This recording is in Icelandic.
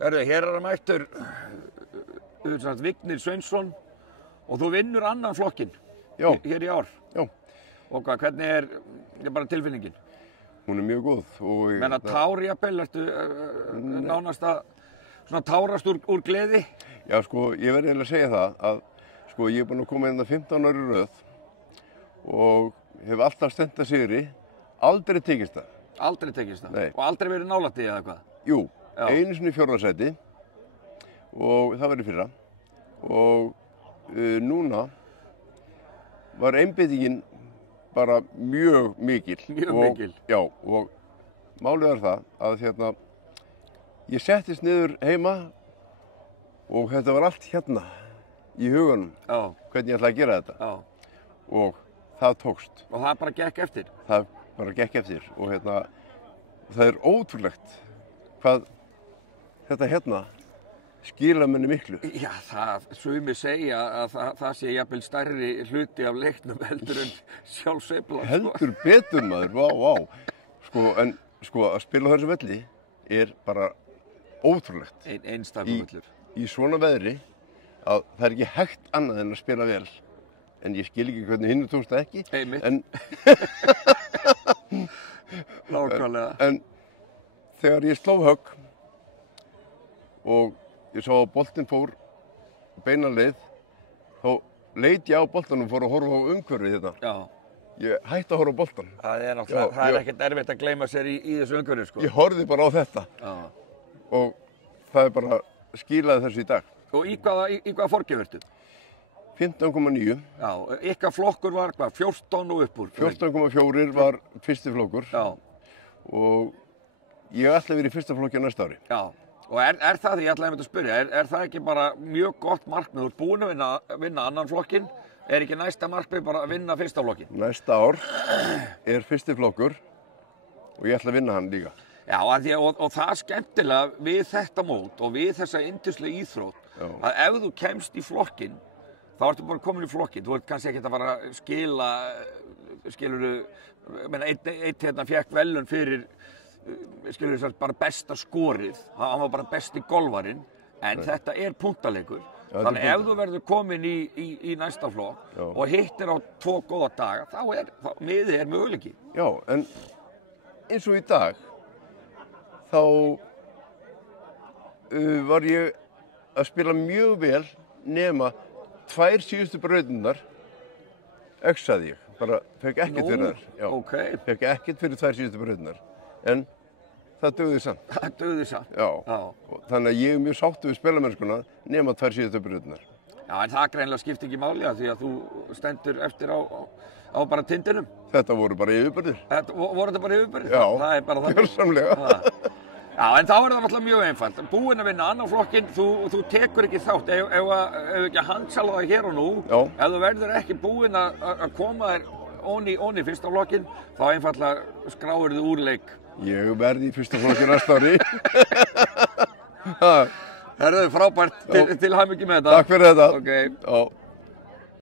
Herðu, hér er mættur Vignir Sveinsson og þú vinnur annan flokkinn hér í ár. Já. Og hvað, hvernig er bara tilfinningin? Hún er mjög góð. Menna tár jafnvel, ertu nánast að svona tárast úr gleði? Já, sko, ég verði eiginlega að segja það að sko, ég er búinn að koma hérna 15 ári í röð og hef alltaf stefnt að sigri, aldrei tekist það. Aldrei tekist það? Nei. Og aldrei verið nálægt í eða hvað? Jú, Já. einu sinni í 4. sæti og það var í fyrra og núna var einbeitingin bara mjög mikil. Mjög mikil? Já, og málið var það að ég settist niður heima og þetta var allt hérna í huganum, hvernig ég ætlaði að gera þetta. Já. Og það tókst. Og það bara gekk eftir? Það bara gekk eftir og það er ótrúlegt hvað þetta hérna skila manni miklu. Já, sumir segja að það sé jafnvel stærri hluti af leiknum heldur en sjálf sveiflan. Heldur betur maður, vá. En að spila á þessu velli er bara ótrúlegt. Einstakur völlur. Í svona veðri að það er ekki hægt annað en að spila vel. En ég skil ekki hvernig hinn tókst það ekki. Einmitt. Nákvæmlega. En þegar ég sló högg og ég sá að boltinn fór beina leið, þá leit ég á boltanum og fór að horfa á umhverfið þetta. Já. Ég hætti að horfa á boltan. Það er náttúrulega, það er ekkert erfitt að gleyma sér í þessu umhverfið, sko. Ég horfði bara á þetta. Já. Og það er bara skilaði þessu í dag. Og í hvaða forgjöf ertu? 15,9. Já, ykkar flokkur var hvað, 14 og upp úr? 14,4 var fyrsti flokkur. Já. Og ég ætla að vera í fyrsta flokki á næsta ári. Já. Og er það því, ég ætlaði að spyrja, er það ekki bara mjög gott markmið? Þú ert búin að vinna annan flokkinn, er ekki næsta markmið bara að vinna fyrsta flokkinn? Næsta ár er fyrsti flokkur og ég ætla að vinna hann líka. Já, og það er skemmtilega við þetta mót og við þessa yndislegu íþrótt að ef þú kemst í flokkinn, þá ertu bara komin í flokkinn. Þú ert kannski ekkert að fara að skilurðu, einn hérna fékk velun fyrir bara besta skorið, hann var bara besti golfarinn, en þetta er punktaleikur. Þannig ef þú verður komin í næsta flokk og hittir á 2 góða daga, þá miðið er möguleiki. Já, en eins og í dag, þá var ég að spila mjög vel nema 2 síðustu brautirnar öxaði ég, bara fekk ekkert fyrir þær. Ok. Fekk ekkert fyrir 2 síðustu brautirnar. En það dugði samt. Það dugði samt. Já. Þannig að ég er mjög sáttur við spilamennskuna nema 2 síðustu brautirnar. Já, en það greinilega skiptir ekki máli því að þú stendur eftir á bara tindinum. Þetta voru bara yfirburðir. Voru þetta bara yfirburðir? Já, það er bara gjörsamlega. Já, en þá er það náttúrulega mjög einfalt. Búinn að vinna annan flokkinn, þú tekur ekki þátt. Ef ekki að handsala það hér og nú, ef þú verður ekki búinn að koma þér onni í fyrsta flokkinn, þá einfaldlega skráir þið úr leik. Ég verði í fyrsta flokki næsta ári. Herðu, frábært. Til hamingju með þetta. Takk fyrir þetta. Okay.